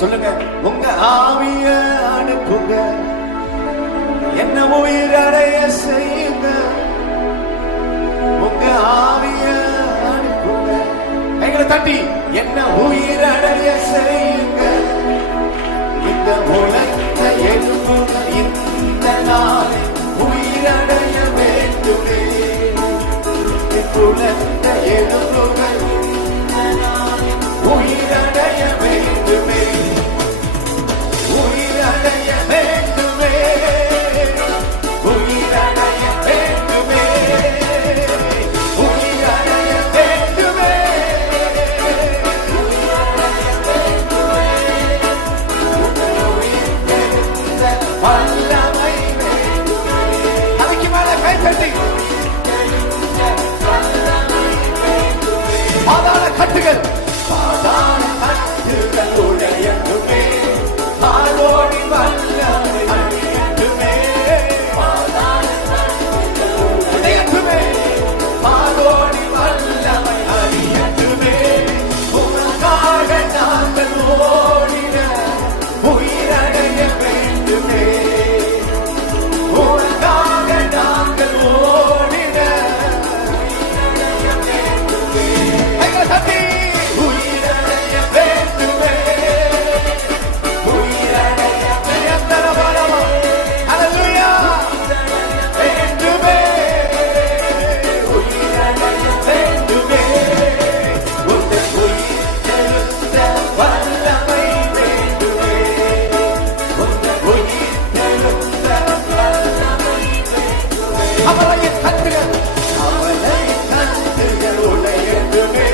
சொல்லுங்க, உங்க ஆவிய அனுப்புங்க, என்ன உயிரடைய செய்யுங்க. உங்க ஆவிய அனுப்புங்க, கைகளை தட்டி என்ன உயிரடைய செய்யுங்க. இந்த உலகத்தை எழுப்புங்க, இந்த நாளை உயிரடைய வேண்டுமே. உலகத்தை எழுப்புங்க, உயிரடைய வேண்டுமே, உயிரடைய வேண்டுமே, உயிரடைய வேண்டுமே, உயிரடைய வேண்டுமே, வல்லமை வேண்டுமே. அதுக்கு மேல கை தட்டி பாதாள கட்டுகள், பாதாள கட்டுகள் உடையட்டுமே, ஆரோடி வல்லமை அழியட்டுமே, உடையட்டுமே, ஆரோடி வல்லமை அழியட்டுமே. உனக்காக நாங்கள் ஓடின உயிரடைய வேண்டுமே, உனக்காக நாங்கள் ஓடின தட்டி உயிரடைய வேண்டுமே, உயிரடைய வேண்டுமே, ஹல்லேலூயா வேண்டுமே, உயிரடைய வேண்டுமே. உங்கள் உயிர்த்தெழுந்த வல்லமை வேண்டுமே, உங்கள் உயிர்த்தெழுந்த வல்லமை வேண்டுமே. அவளைய கட்டுகள், அவளை கட்டுகள் உடையட்டுமே,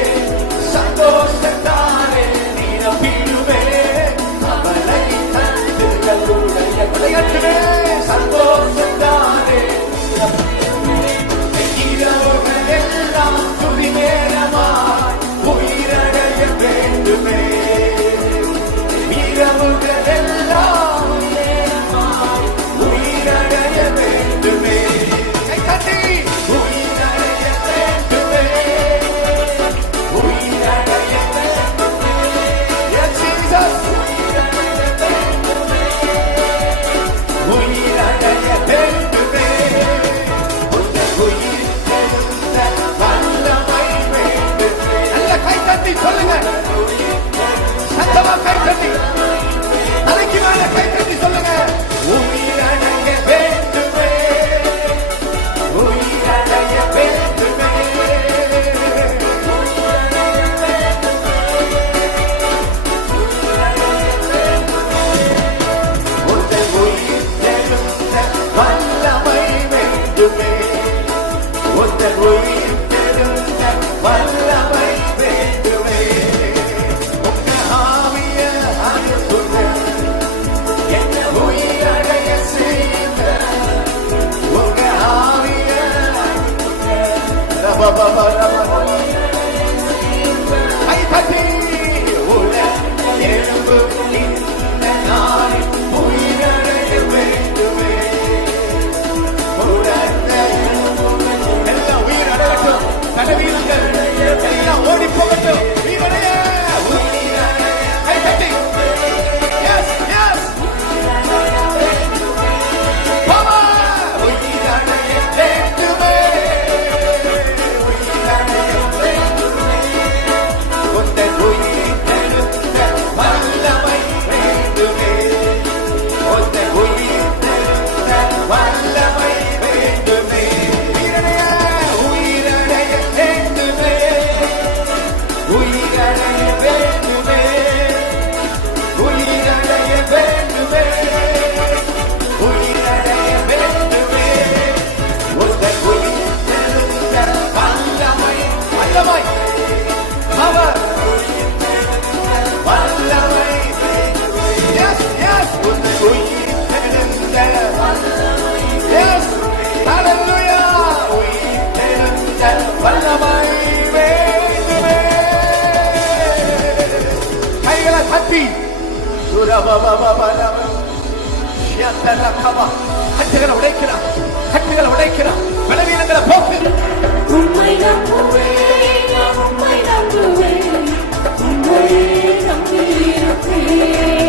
சந்தோஷத்தாரே நிரம்பிடுவே. அவளை கட்டுகள் உடையட்டுமே, சந்தோஷத்தாரே இரவுகள் எல்லாம் துதி நேரமாய் உயிரடைய வேண்டுமே, இரவுகள் எல்லாம் நேரமாய் உயிரடைய வேண்டுமே. கை தட்டி உயிரடைய வேண்டுமே, உயிரடைய வேண்டுமே. Yes, Jesus. உயிரடைய வேண்டுமே, உங்கள் உயிர்த்தெழுந்த வல்லமை வேண்டுமே. நல்ல கை தட்டி சொல்லுங்க, சத்தமா கை தட்டி, தலைக்கு மேல கை தட்டி சொல்லுங்க, உயிரடைய வேண்டுமே, உயிரடைய வேண்டுமே, உங்கள் உயிர்த்தெழுந்த வல்லமை வேண்டுமே, உங்கள் உயிர்த்தெழுந்த வல்லமை வேண்டுமே. உங்க ஆவிய அனுப்புங்க, என்ன உயிரடைய செய்யுங்க. உங்க ஆவிய அனுப்புங்க, கை தட்டி உலகம் எழும்பும் இந்த நாளில் உயிரடைய வேண்டுமே, எல்லாம் உயிரடையட்டும். கடவீரங்கள் எல்லாம் ஓடி போகட்டும். உயிரடைய, உயிரடைய. கை தட்டி yes, yes. Power. உயிரடைய வேண்டுமே, உயிரடைய வேண்டுமே, உங்கள் உயிர்த்தெழுந்த வல்லமை வேண்டுமே, உங்கள் உயிர்த்தெழுந்த வல்லமை வேண்டுமே. உயிரடைய, உயிரடைய வேண்டுமே, உயிரடைய வேண்டுமே, உயிரடைய வேண்டுமே, உயிரடைய வேண்டுமே. உங்கள் உயிர்த்தெழுந்த வல்லமை, வல்லமை, அவர் வல்லமை வேண்டுமே. Yes, yes. உங்கள் உயிர்த்தெழுந்த வல்லமை, yes, hallelujah. உயிர்த்தெழுந்த வல்லமை வேண்டுமே. கைகளை தட்டி கட்டுகளை உடைக்கிறார், கட்டுகளை உடைக்கிறார், பலவீனங்களை போக்கு. உம்மை நம்புவேன், உம்மை நம்புவேன், உம்மையே நம்பியிருப்பேன்.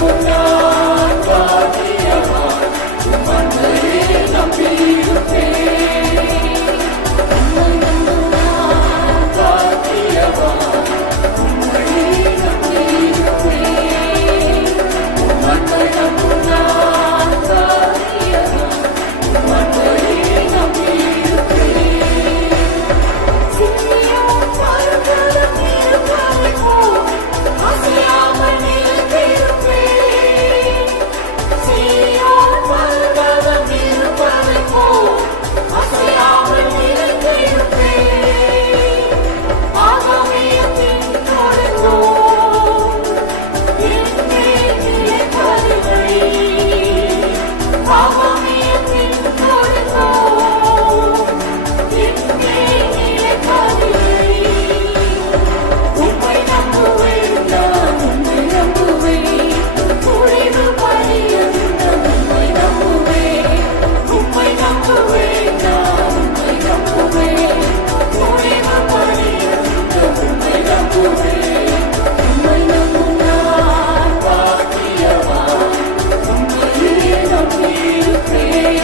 நம்பும் நான் பாக்கியவான், உம்மையே நம்பியிருப்பேன். உம்மை நம்பும் நான் பாக்கியவான், உம்மையே நம்பியிருப்பேன். உம்மை நம்பும் நான் பாக்கியவான், உம்மையே நம்பியிருப்பேன். சிறியோன் பர்வதம் இருப்பதைப் போல் அசையாமல் நிலைத்திருப்பேன். சிறியோன் பர்வதம் இருப்பதைப் போல் அசையாமல் நிலைத்திருப்பேன். ஆகாயத்தின் நடுவோம் என்னை நிலைப்பதில்லை. ஆகாயத்தின் நடுவோம் என்னை நிலைப்பதில்லை. உம்மை நம்புவேன் நான், உம்மை நம்புவேன். முடிவு பரியந்தம் உம்மை நம்புவேன். உம்மை நம்புவேன் நான், உம்மை நம்புவேன். முடிவு பரியந்தம் உம்மை நம்புவேன். உம்மை நம்பும் நான் பாக்கியவான், உம்மையே நம்பியிருப்பேன்.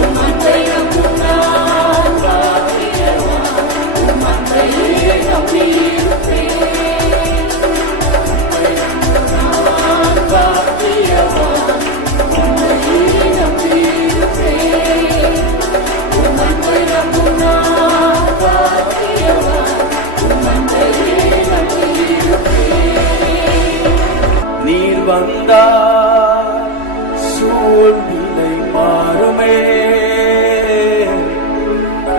உம்மை நம்பும் நான் பாக்கியவான், உம்மையே நம்பியிருப்பேன். நான் பாக்கியவான், உம்மையே நம்பியிருப்பேன். உம்மை நம்பும் நான் பாக்கியவான், உம்மையே நம்பியிருப்பேன். நீர் வந்தார் சூழ்நிலை மாறுமே,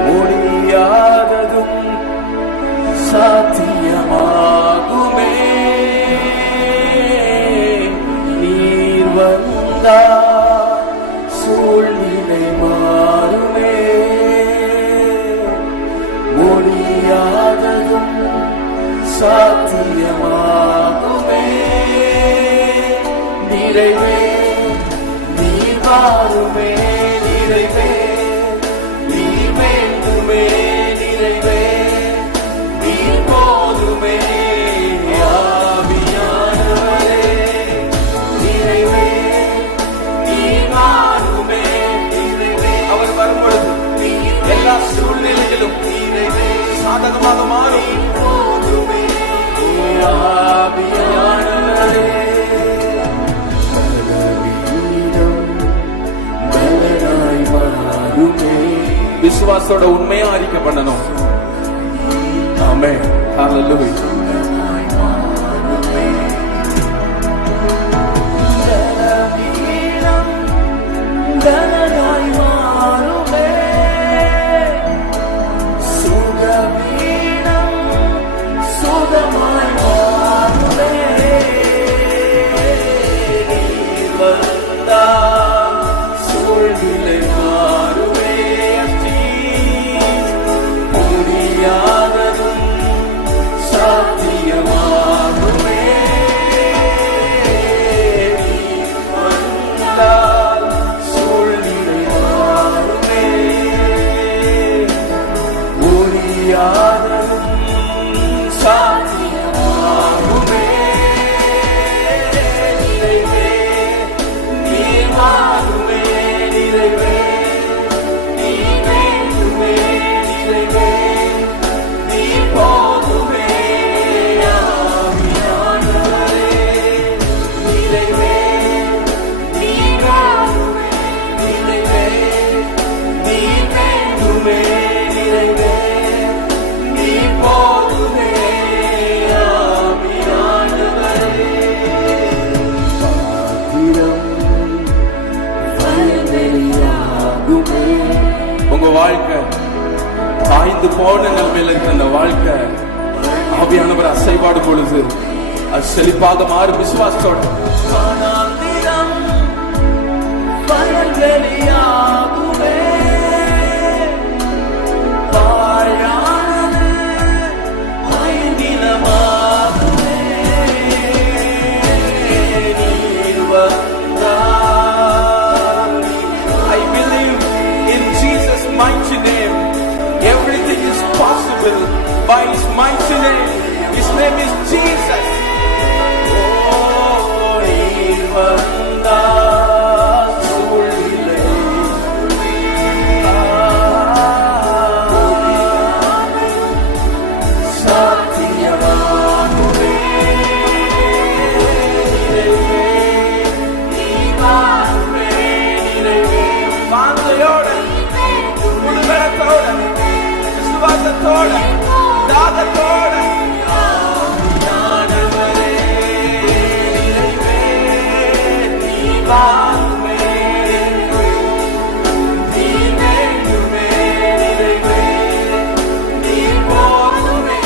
முடியாததும் சாத்தியமாகுமே. நீர் வந்தார் சூழ்நிலை மாறுமே, முடியாததும் சாத்தியமாகுமே. நிறைவே நீர் வாருமே, நிறைவே நீர் வேண்டுமே, நிறைவே நீர் போதுமே. ஆவியானவரே, நிறைவே நீர் வாருமே, நிறைவே. அவர் வரும்பொழுது எல்லா சூழ்நிலைகளும் நிறைவே சாதகமாக மாறும். போதுமே ஆவியானவரே. விசுவாசோட உண்மையா அறிக்கை பண்ணணும். ஆமென். ஹalleluya. தனனாய் மாறுமே, சுகவீனம் சுகமாய் மாறுமே. நீர் வந்தார் சூழ்நிலை மாறுமே, முடியாததும் சாத்தியமாகுமே. நீர் வந்தார் சூழ்நிலை மாறுமே, முடியாததும் சாத்தியமாகுமே. நிறைவே நீர் மாறுமே, நிறைவே நீர் வேண்டுமே, நிறைவே நீர் போதுமே. ஆவியானவரே, நிறைவே நீர் வாருமே, நிறைவே நீர் வேண்டுமே, நிறைவே நீர் போதுமே. ஆவியானவரே, பாத்திரம் வயல்வெளியாகுமே. உங்க வாழ்க்கை காய்ந்து போன நிலைமையில இருக்கிற அந்த வாழ்க்கை ஆவியானவர் அசைவாடும் பொழுது அது செழிப்பாக மாறும். விசுவாசத்தோட வனாந்திரம் வயல்வெளியாகுமே, வாழானது ஐந்திலமாகுமே. நீர் வந்தார். I believe in Jesus' mighty name. Everything is possible by His mighty name. His name is Jesus. Oh, வாருமே நீ வேண்டுமே நிறைவே நீ போதுமே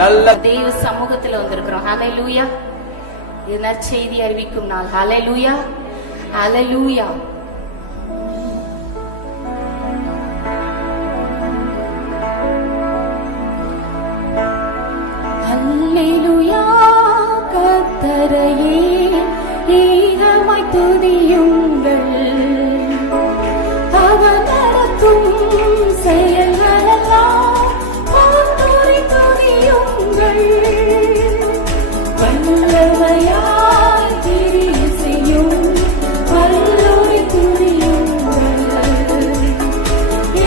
நல்ல தேவ சமூகத்துல வந்திருக்கிறோம். ஹalleluya. இது நற்செய்தி அறிவிக்கும் நாள். ஹalleluya. ஹalleluya. ஹalleluya. கர்த்தரையே ஈகமாய் துதியுங்கள். அவர் நடத்தும் செயல்களெல்லாம் போற்றி துதியுங்கள். வல்லமையாய் கிரியை செய்யும் வல்லோரை துதியுங்கள்.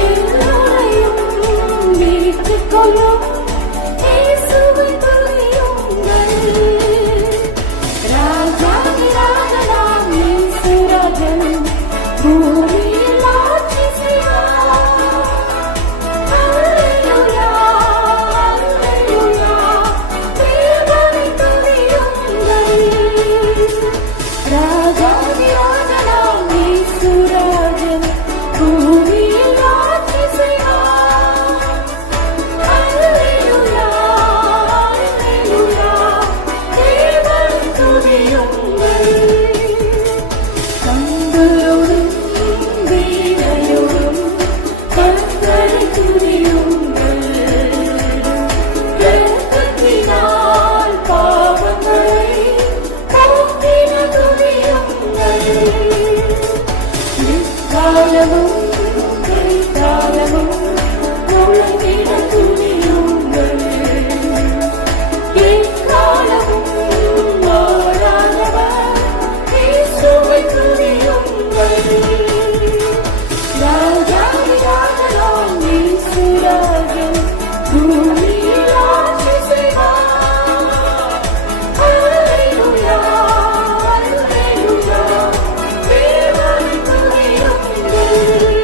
எல்லோரையும் விரித்துக் கொள்ளும் இயேசுவை துதியுங்கள். ராஜாதி ராஜனாம் இயேசுராஜன் பூமியில் ஆட்சி செய்வார். ஹalleluya. ஹalleluya. தேவனை துதியுங்கள். ராஜாதி ராஜனாம் இயேசுராஜன் பூமியில் ஆட்சி செய்வார். ஹalleluya. ஹalleluya. தேவனை துதியுங்கள். கண்களோடும் வீணையோடும் கர்த்தரை துதியுங்கள். இரக்கத்தினால் பாவங்களை போக்கின துதியுங்கள். எக்காலமும் கைத்தாளமும் முழங்கிட துதியுங்கள். எக்காலமும் மாறாதவர் இயேசுவை துதியுங்கள். ராஜாதி ராஜனாம் இயேசுராஜன் பூமியில் ஆட்சி செய்வார். ஹalleluya. ஹalleluya. தேவனை துதியுங்கள்.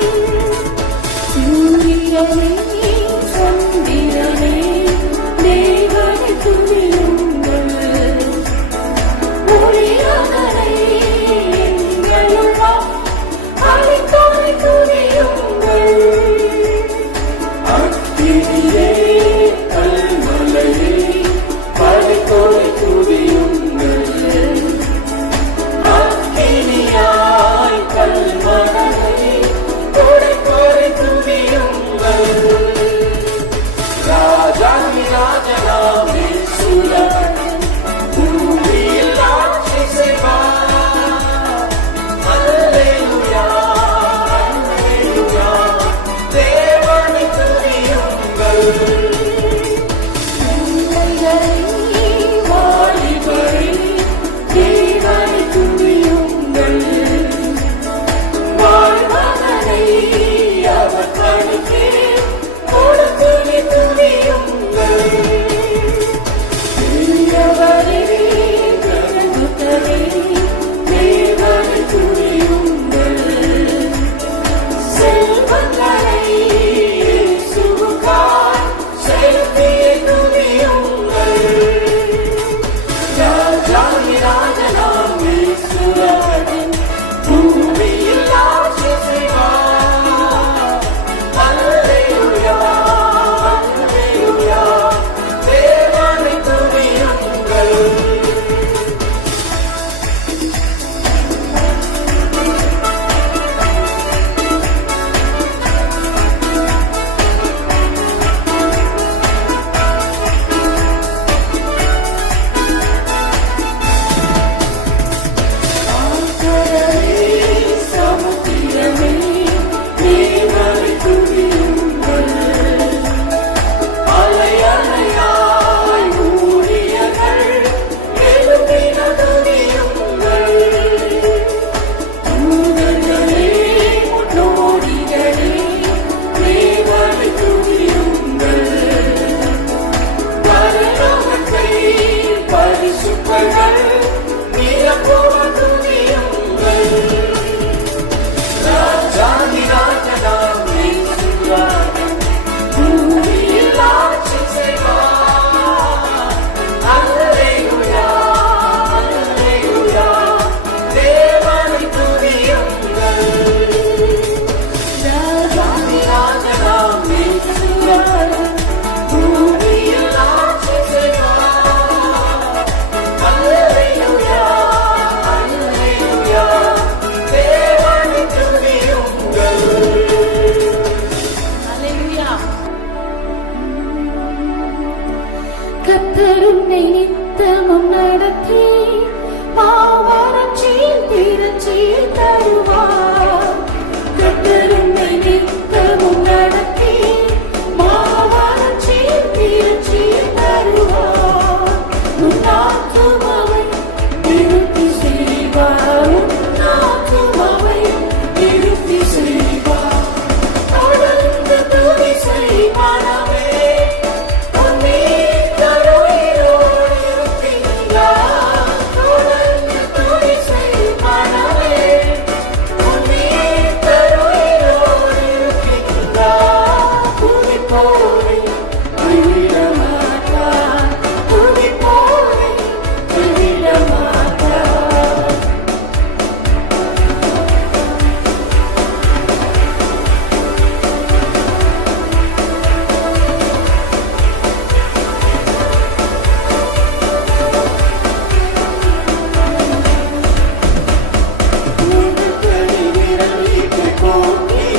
தருவார். கர்த்தர் உம்மை நித்தமும் நடத்தி மாவளர்ச்சியும் தீர்ச்சியும் தருவார். உன் ஆத்துமாவை திருப்தி செய்வார். உன் ஆத்துமாவை திருப்தி செய்வார். தொடர்ந்து துதி செய் மனமே, உன் மீட்பர் உயிரோடு இருக்கின்றார். தொடர்ந்து துதி செய் மனமே, உன் மீட்பர் உயிரோடு இருக்கின்றார். துதிப்போரை கைவிட மாட்டார். துதிப்போரை கைவிட மாட்டார். முகத்தடி விரலிட்டு போக்கி,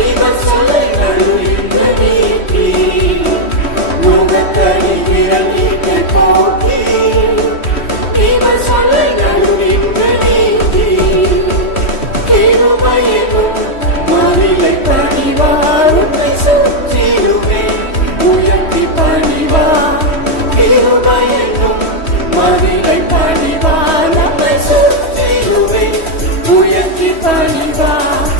இவர் சொல்லை நடுவிட்டு நீக்கி. முகத்தடி விரலிட்டு போக்கி, இவர் சொல்லை நடுவிட்டு நீக்கி. கிருபையிலும் மதிலை பணிவார். உன்னை சுற்றிடுவேன் உயர்த்தி பணிவார். கிருபையிலும் மதிலை பணிவார். நம்மை சுற்றிடுவேன் உயர்த்தி பணிவார்.